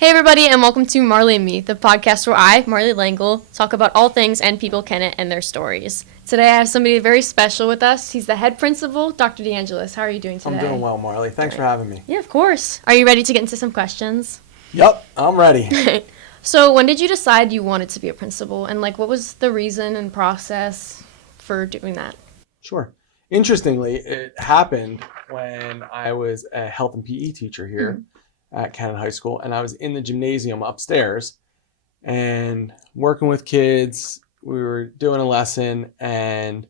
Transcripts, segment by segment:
Hey everybody, and welcome to Marley and Me, the podcast where I, Marley Langle, talk about all things and people Kennett and their stories. Today I have somebody very special with us. He's the head principal, Dr. DeAngelis. How are you doing today? I'm doing well, Marley. Thanks for having me. Yeah, of course. Are you ready to get into some questions? Yep, I'm ready. So when did you decide you wanted to be a principal, and what was the reason and process for doing that? Sure. Interestingly, it happened when I was a health and PE teacher here at Kennett High School, and I was in the gymnasium upstairs and working with kids. We were doing a lesson, and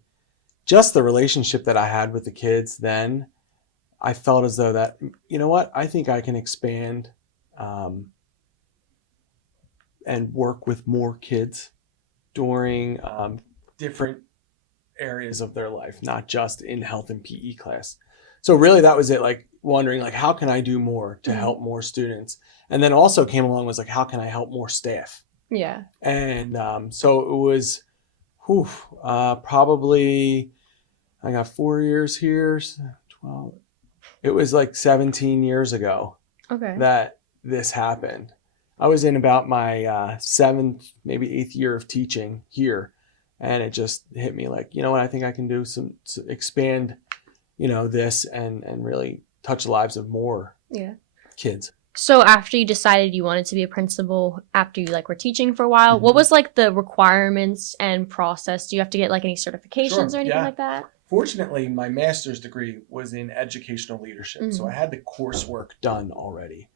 just the relationship that I had with the kids then, I felt as though that, you know what, I think I can expand and work with more kids during different areas of their life, not just in health and PE class. So really that was it, wondering how can I do more to help more students? And then also came along was how can I help more staff? Yeah. And so it was probably, I got 4 years here, 12. It was 17 years ago that this happened. I was in about my seventh, maybe eighth year of teaching here. And it just hit me you know what, I think I can do expand, this and really touch the lives of more kids. So after you decided you wanted to be a principal, after you were teaching for a while, what was the requirements and process? Do you have to get any certifications or anything like that? Fortunately, my master's degree was in educational leadership, so I had the coursework done already.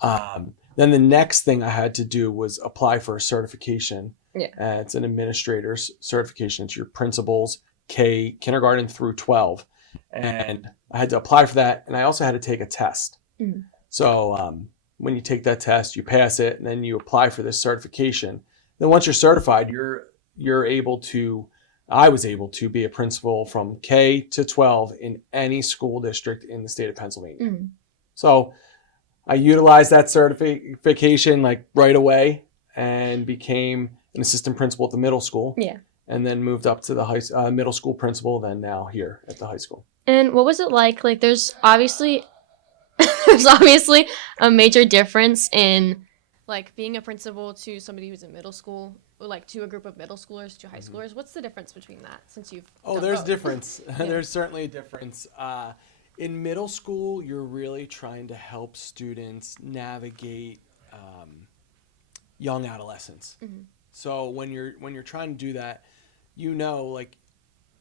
Then the next thing I had to do was apply for a certification. It's an administrator's certification. It's your principals, kindergarten through 12. And I had to apply for that. And I also had to take a test. So when you take that test, you pass it, and then you apply for this certification. Then once you're certified, I was able to be a principal from K to 12 in any school district in the state of Pennsylvania. So I utilized that certification right away and became an assistant principal at the middle school. And then moved up to the middle school principal, then now here at the high school. And what was it like? There's obviously a major difference in being a principal to somebody who's in middle school, or to a group of middle schoolers to high schoolers. What's the difference between that since you've there's both? Difference. There's certainly a difference. In middle school, you're really trying to help students navigate young adolescence. So when you're trying to do that,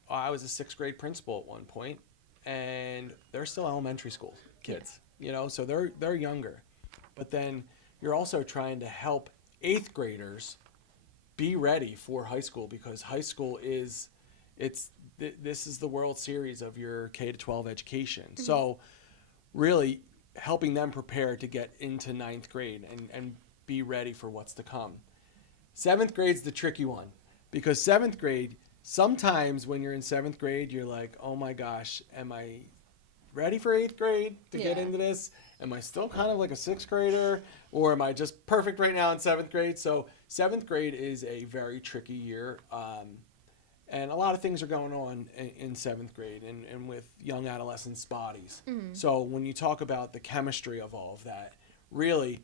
I was a sixth grade principal at one point, and they're still elementary school kids, so they're younger. But then you're also trying to help eighth graders be ready for high school, because high school this is the World Series of your K to 12 education. So really helping them prepare to get into ninth grade and be ready for what's to come. Seventh grade's the tricky one, because seventh grade, sometimes when you're in seventh grade, you're like, oh my gosh, am I ready for eighth grade to get into this? Am I still kind of like a sixth grader, or am I just perfect right now in seventh grade? So seventh grade is a very tricky year. And a lot of things are going on in seventh grade and with young adolescents' bodies. So when you talk about the chemistry of all of that, really,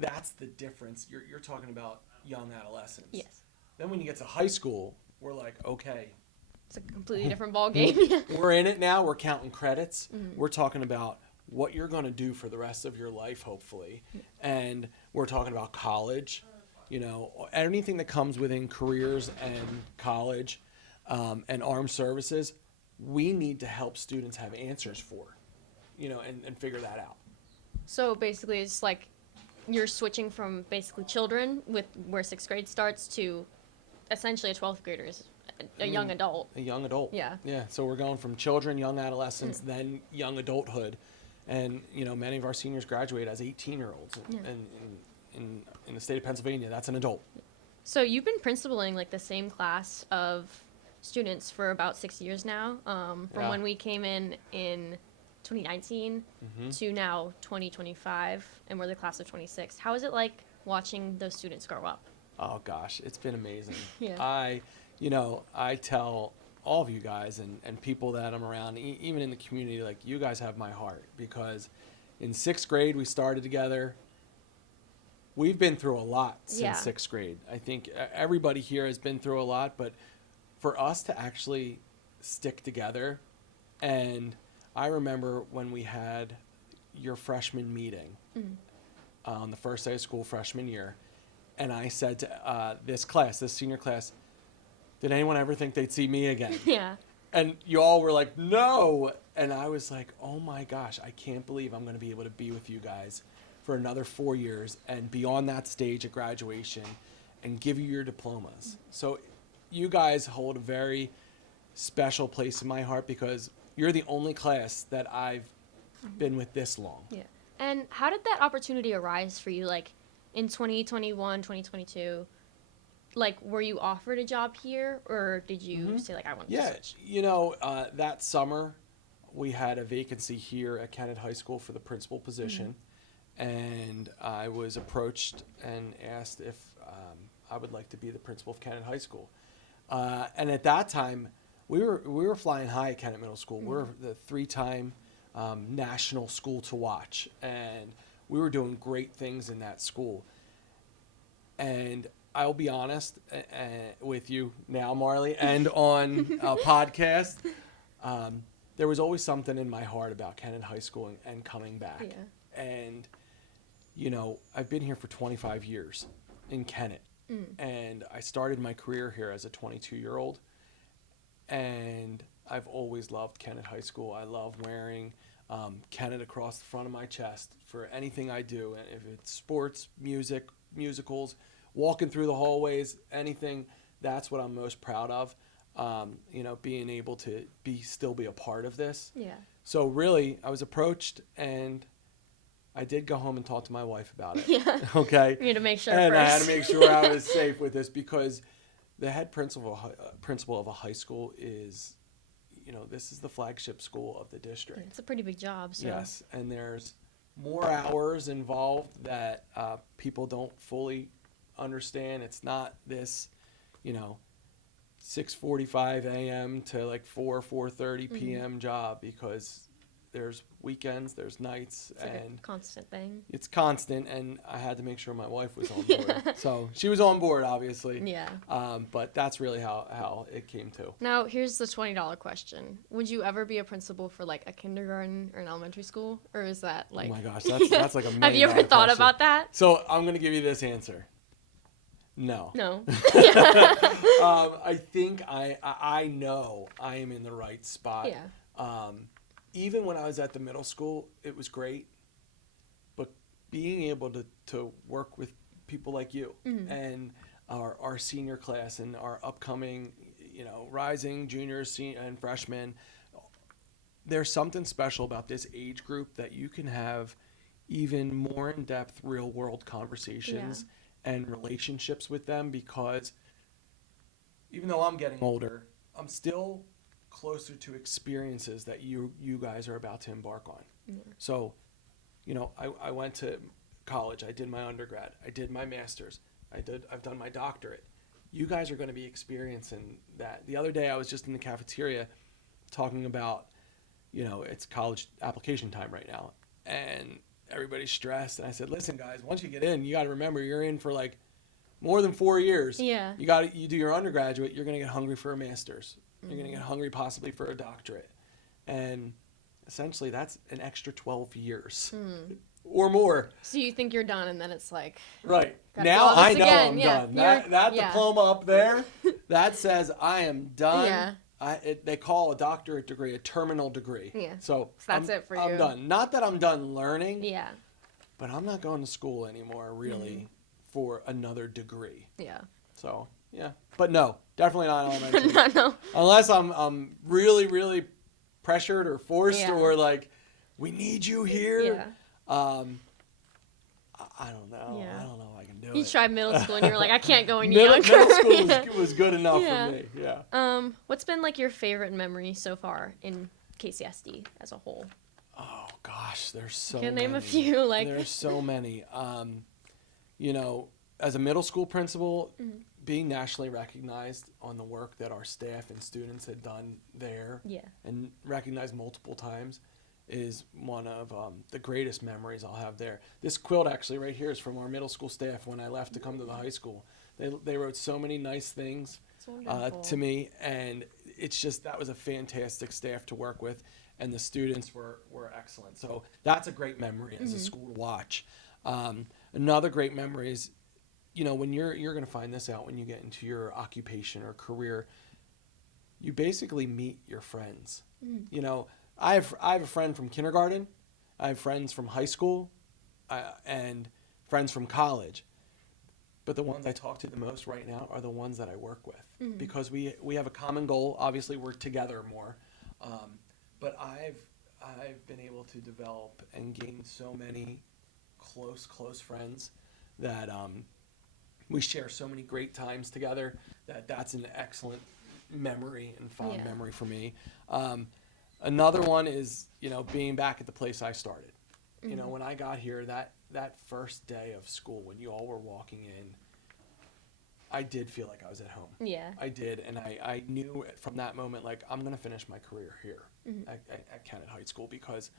that's the difference. You're talking about young adolescents. Yes. Then when you get to high school, we're like, okay. It's a completely different ballgame. We're in it now. We're counting credits. We're talking about what you're going to do for the rest of your life, hopefully. And we're talking about college. Anything that comes within careers and college and armed services, we need to help students have answers for, and figure that out. So basically it's you're switching from basically children where sixth grade starts to essentially a 12th grader is a young adult. A young adult. Yeah. Yeah. So we're going from children, young adolescents, then young adulthood. And, many of our seniors graduate as 18-year-olds. In the state of Pennsylvania, that's an adult. So you've been principaling the same class of students for about 6 years now, from when we came in 2019 to now 2025, and we're the class of 26. How is it watching those students grow up? Oh gosh, it's been amazing. Yeah. I tell all of you guys and people that I'm around, even in the community, you guys have my heart, because in sixth grade we started together. we've been through a lot since Yeah. 6th grade. I think everybody here has been through a lot, but for us to actually stick together, and I remember when we had your freshman meeting on the first day of school freshman year, and I said to this senior class, did anyone ever think they'd see me again? Yeah. And you all were like, no. And I was like, oh my gosh, I can't believe I'm going to be able to be with you guys for another 4 years and be on that stage at graduation and give you your diplomas. So you guys hold a very special place in my heart because you're the only class that I've been with this long. Yeah. And how did that opportunity arise for you, like, in 2021, 2022? Like, were you offered a job here, or did you say, like, I want to switch? You know, that summer we had a vacancy here at Kennett High School for the principal position, and I was approached and asked if I would like to be the principal of Kennett High School. And at that time, we were flying high at Kennett Middle School. We're the 3-time national school to watch, and we were doing great things in that school. And I'll be honest with you now, Marley, and on a podcast, there was always something in my heart about Kennett High School and coming back. Yeah. And, you know, I've been here for 25 years in Kennett, and I started my career here as a 22-year-old, and I've always loved Kennett High School. I love wearing Kennett across the front of my chest for anything I do, and if it's sports, music, musicals, walking through the hallways, anything, that's what I'm most proud of, you know, being able to still be a part of this. Yeah. So really, I was approached, and I did go home and talk to my wife about it. Yeah. Okay? You had to make sure and first. I had to make sure I was safe with this because the head principal of a high school is, you know, this is the flagship school of the district. It's a pretty big job, so. Yes, and there's more hours involved that people don't fully understand. It's not this, you know, 6:45 a.m. to like 4:30 p.m. job, because there's weekends, there's nights, It's like and a constant thing. it's constant. And I had to make sure my wife was on board. So she was on board, obviously. Yeah. But that's really how it came to. Now, here's the $20 question. Would you ever be a principal for, like, a kindergarten or an elementary school? Or is that, like... Oh my gosh, that's like a Have you ever thought question. about that? So I'm going to give you this answer. No. No. I think I know I am in the right spot. Yeah. Even when I was at the middle school, it was great. But being able to work with people like you and our senior class and our upcoming, you know, rising juniors, senior, and freshmen, there's something special about this age group that you can have even more in-depth real-world conversations and relationships with them, because even though I'm getting older, I'm still closer to experiences that you guys are about to embark on. So, you know, I went to college, I did my undergrad, I did my master's, I've done my doctorate. You guys are going to be experiencing that. The other day I was just in the cafeteria talking about, you know, it's college application time right now, and everybody's stressed, and I said, listen guys, once you get in, you got to remember you're in for like more than 4 years. Yeah. You do your undergraduate, you're going to get hungry for a master's. You're going to get hungry possibly for a doctorate. And essentially that's an extra 12 years or more. So you think you're done, and then it's like... Right. Gotta Now do all this I know again. I'm Yeah. done. That Yeah. diploma up there, that says I am done. Yeah. They call a doctorate degree a terminal degree. Yeah. So that's it for I'm you. done. Not that I'm done learning, Yeah. but I'm not going to school anymore, really, for another degree. Yeah. So, yeah. But no, definitely not elementary. No. Unless I'm really, really pressured or forced, Yeah. or like, we need you here. Yeah. I don't know. Yeah. I don't know if I can do You it. tried middle school, and you were like, I can't go any Middle younger. school Yeah. was good enough Yeah. for me. Yeah. What's been, like, your favorite memory so far in KCSD as a whole? Oh gosh, there's so Can many. name a few, like... There's so many. You know, as a middle school principal, being nationally recognized on the work that our staff and students had done there, Yeah. and recognized multiple times, is one of the greatest memories I'll have there. This quilt actually right here is from our middle school staff when I left to come to the high school. They wrote so many nice things to me, and it's just, that was a fantastic staff to work with, and the students were excellent. So that's a great memory as a school to watch. Another great memory is, you know, when you're going to find this out when you get into your occupation or career, you basically meet your friends. You know, I have a friend from kindergarten, I have friends from high school, and friends from college. But the ones I talk to the most right now are the ones that I work with, because we have a common goal. Obviously, we're together more. But I've been able to develop and gain so many close friends that we share so many great times together, that's an excellent memory and fond memory for me. Another one is, you know, being back at the place I started. You know, when I got here, that first day of school, when you all were walking in, I did feel like I was at home. Yeah. I did, and I knew from that moment, like, I'm going to finish my career here at Kennett High School, because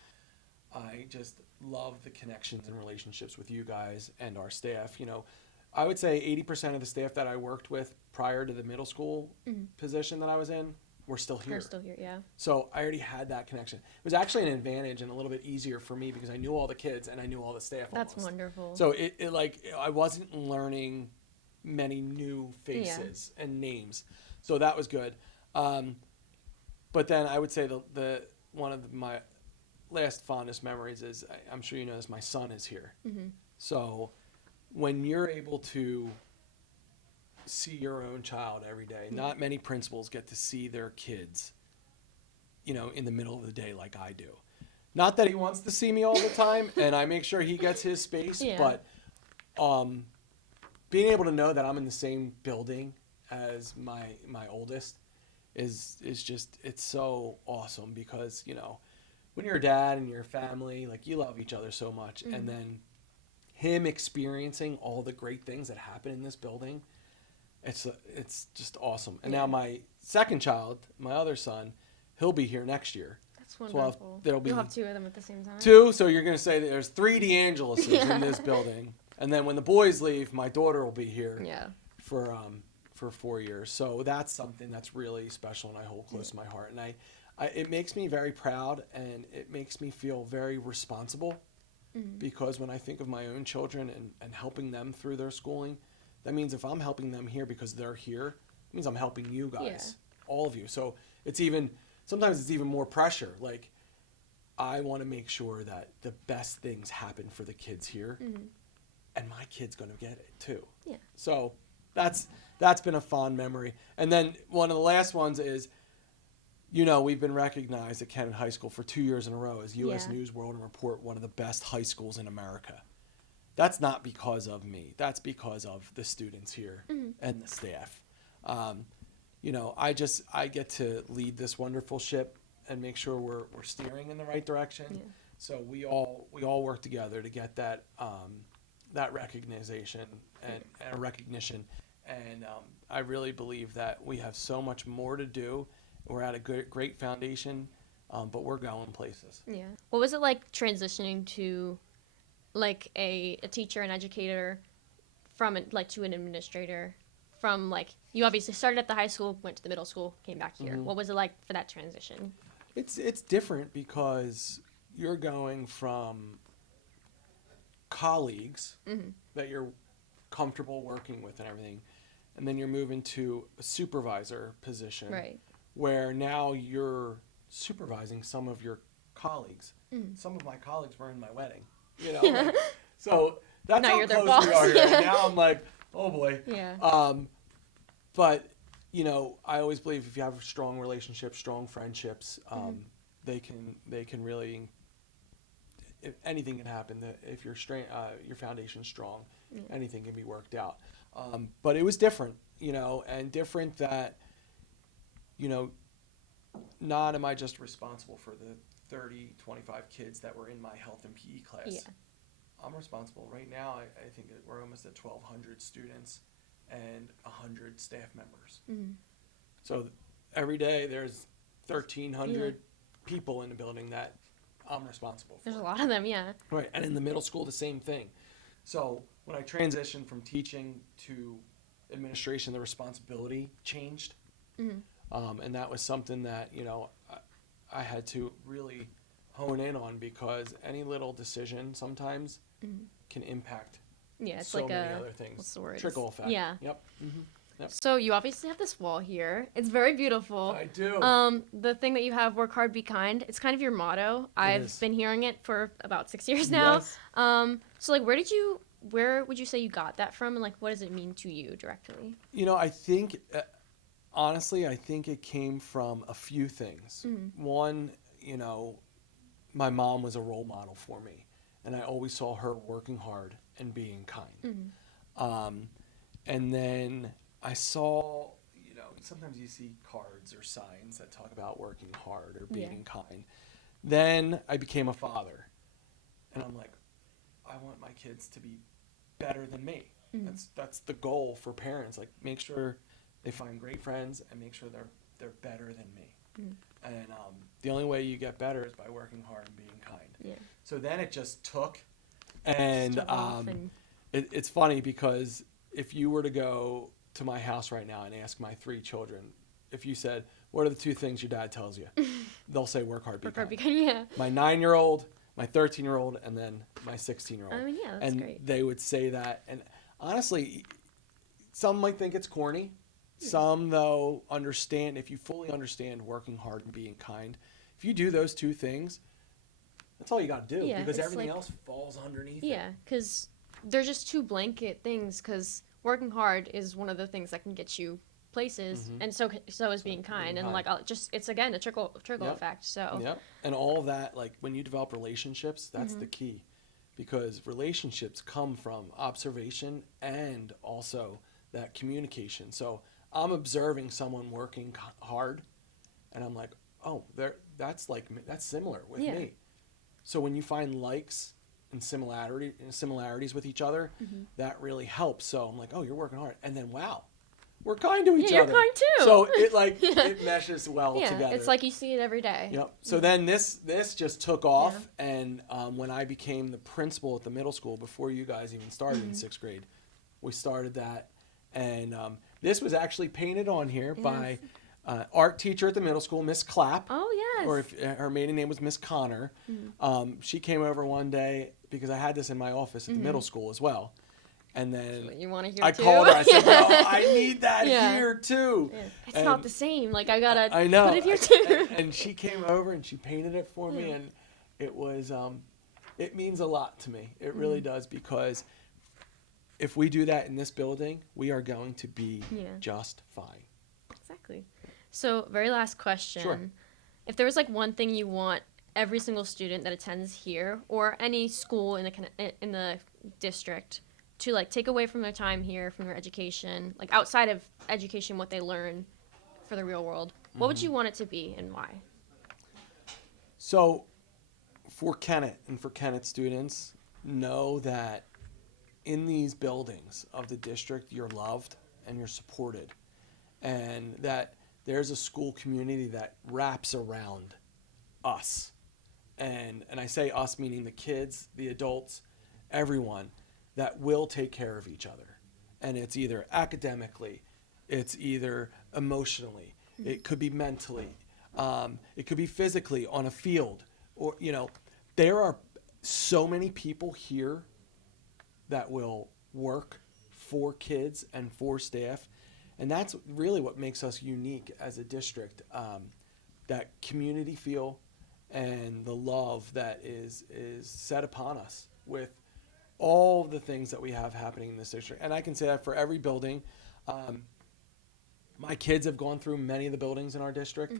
I just love the connections and relationships with you guys and our staff. You know, I would say 80% of the staff that I worked with prior to the middle school position that I was in were still here. We're still here, yeah. So I already had that connection. It was actually an advantage and a little bit easier for me because I knew all the kids and I knew all the staff. That's almost. wonderful. So it like, I wasn't learning many new faces and names. So that was good. But then I would say the one of my last fondest memories is, I'm sure you know this, my son is here. So when you're able to see your own child every day, not many principals get to see their kids, you know, in the middle of the day like I do. Not that he wants to see me all the time, and I make sure he gets his space, but being able to know that I'm in the same building as my oldest is just, it's so awesome, because, you know, when you're a dad and you're a family, like, you love each other so much, and then him experiencing all the great things that happen in this building, it's just awesome. And now my second child, my other son, he'll be here next year. That's wonderful. So you'll have two of them at the same time. Two, so you're going to say that there's 3 DeAngelises in this building. And then when the boys leave, my daughter will be here for 4 years. So that's something that's really special and I hold close to my heart. And it makes me very proud, and it makes me feel very responsible, because when I think of my own children and helping them through their schooling, that means if I'm helping them here because they're here, it means I'm helping you guys, all of you. So sometimes it's even more pressure. Like, I want to make sure that the best things happen for the kids here, and my kid's going to get it too. Yeah. So that's been a fond memory. And then one of the last ones is, you know, we've been recognized at Kennett High School for 2 years in a row as U.S. News World and Report, one of the best high schools in America. That's not because of me. That's because of the students here and the staff. You know, I get to lead this wonderful ship and make sure we're steering in the right direction. Yeah. So we all work together to get that recognition and recognition. And I really believe that we have so much more to do. We're at a great foundation, but we're going places. Yeah. What was it like transitioning to, like, a teacher and educator from to an administrator? From, like, you obviously started at the high school, went to the middle school, came back here. What was it like for that transition? It's different because you're going from colleagues that you're comfortable working with and everything, and then you're moving to a supervisor position. Right. Where now you're supervising some of your colleagues. Some of my colleagues were in my wedding, you know. Like, so that's now how you're close their boss. we are here. And now I'm like, oh boy. Yeah. But you know, I always believe if you have strong relationships, strong friendships, they can really. If anything can happen. If your foundation's strong, anything can be worked out. But it was different, you know, and different that. You know, not am I just responsible for the 30, 25 kids that were in my health and PE class. Yeah. I'm responsible. Right now, I think that we're almost at 1,200 students and 100 staff members. So every day there's 1,300 people in the building that I'm responsible for. There's a lot of them, yeah. Right, and in the middle school, the same thing. So when I transitioned from teaching to administration, the responsibility changed. And that was something that, I had to really hone in on, because any little decision sometimes can impact It's so like many a, other things. what's the word? Trickle effect. Yeah. Yep. Yep. So you obviously have this wall here. It's very beautiful. I do. The thing that you have, work hard, be kind. It's kind of your motto. I've is. been hearing it for about 6 years now. Yes. So like, where would you say you got that from, and like, what does it mean to you directly? I think, honestly, I think it came from a few things. One, my mom was a role model for me, and I always saw her working hard and being kind. And then I saw, sometimes you see cards or signs that talk about working hard or being kind. Then I became a father, and I'm like, I want my kids to be better than me. That's the goal for parents. Like, make sure they find great friends and make sure they're better than me. And the only way you get better is by working hard and being kind. Yeah. So then it just took, and And it's funny, because if you were to go to my house right now and ask my 3 children, if you said, what are the 2 things your dad tells you? They'll say work hard, be work kind. hard, be kind. Yeah. My 9-year-old, my 13-year-old, and then my 16-year-old. I mean, yeah, that's and great. they would say that. And honestly, some might think it's corny. Some, though, understand, if you fully understand working hard and being kind, if you do those 2 things, that's all you got to do, Yeah, because it's everything like- else falls underneath it. Yeah, because they're just 2 blanket things. Because working hard is one of the things that can get you places, and so is being kind. And like, it's again a trickle Yep. effect. So Yep. And all of that, like, when you develop relationships, that's the key, because relationships come from observation and also that communication. So I'm observing someone working hard, and I'm like, oh, that's similar with me. So when you find likes and similarities with each other, that really helps. So I'm like, oh, you're working hard, and then wow, we're kind to each you're other. kind too. So it it meshes well together. it's like you see it every day. Yep. So then this just took off, and when I became the principal at the middle school, before you guys even started in 6th grade, we started that, and this was actually painted on here by art teacher at the middle school, Miss Clapp. Oh yes. Or if her maiden name was Miss Connor. She came over one day, because I had this in my office at the middle school as well. And then You want to hear I too? called her. I said, "No, I need that here too." Yeah. It's And not the same. Like, I gotta I know. put it here too. And she came over and she painted it for me, and it was it means a lot to me. It really does, because if we do that in this building, we are going to be just fine. Exactly. So, very last question. Sure. If there was like one thing you want every single student that attends here, or any school in the district, to like take away from their time here, from their education, like outside of education, what they learn for the real world, what would you want it to be, and why? So, for Kennett and for Kennett students, know that in these buildings of the district, you're loved and you're supported, and that there's a school community that wraps around us. And I say us, meaning the kids, the adults, everyone, that will take care of each other. And it's either academically, it's either emotionally, it could be mentally, it could be physically on a field, or, there are so many people here that will work for kids and for staff. And that's really what makes us unique as a district, that community feel and the love that is set upon us with all the things that we have happening in this district. And I can say that for every building. My kids have gone through many of the buildings in our district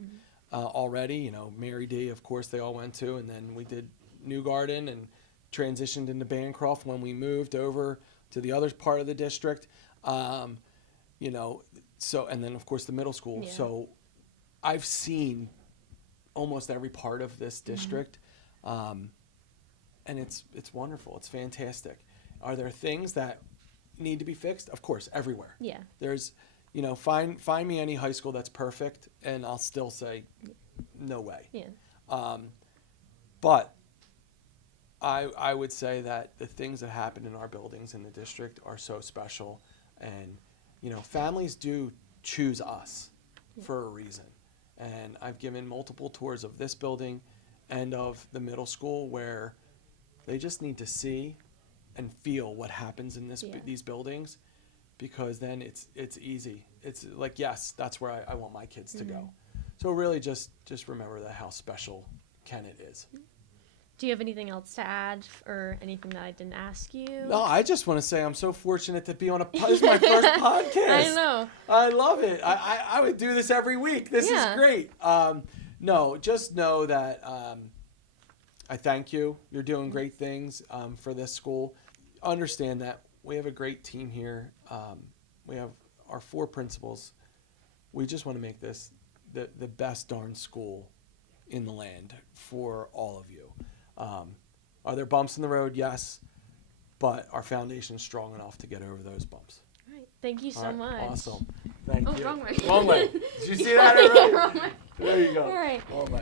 already. Mary D, of course, they all went to, and then we did New Garden and transitioned into Bancroft when we moved over to the other part of the district. So, and then of course the middle school. Yeah. So I've seen almost every part of this district. And it's wonderful. It's fantastic. Are there things that need to be fixed? Of course, everywhere. Yeah. There's, find me any high school that's perfect, and I'll still say, no way. Yeah. But I would say that the things that happen in our buildings in the district are so special, and families do choose us for a reason. And I've given multiple tours of this building and of the middle school where they just need to see and feel what happens in these buildings, because then it's easy. It's like, yes, that's where I want my kids to go. So really just remember that how special Kennett is. Do you have anything else to add or anything that I didn't ask you? No, I just want to say I'm so fortunate to be on this is my first podcast. I know. I love it. I would do this every week. This is great. No, just know that I thank you. You're doing great things for this school. Understand that we have a great team here. We have our 4 principals. We just want to make this the best darn school in the land for all of you. Are there bumps in the road? Yes. But our foundation is strong enough to get over those bumps. All right. Thank you so much. Awesome. Thank you. Wrong way. Wrong way. Did you see that already? Wrong way. There you go. All right. Wrong way.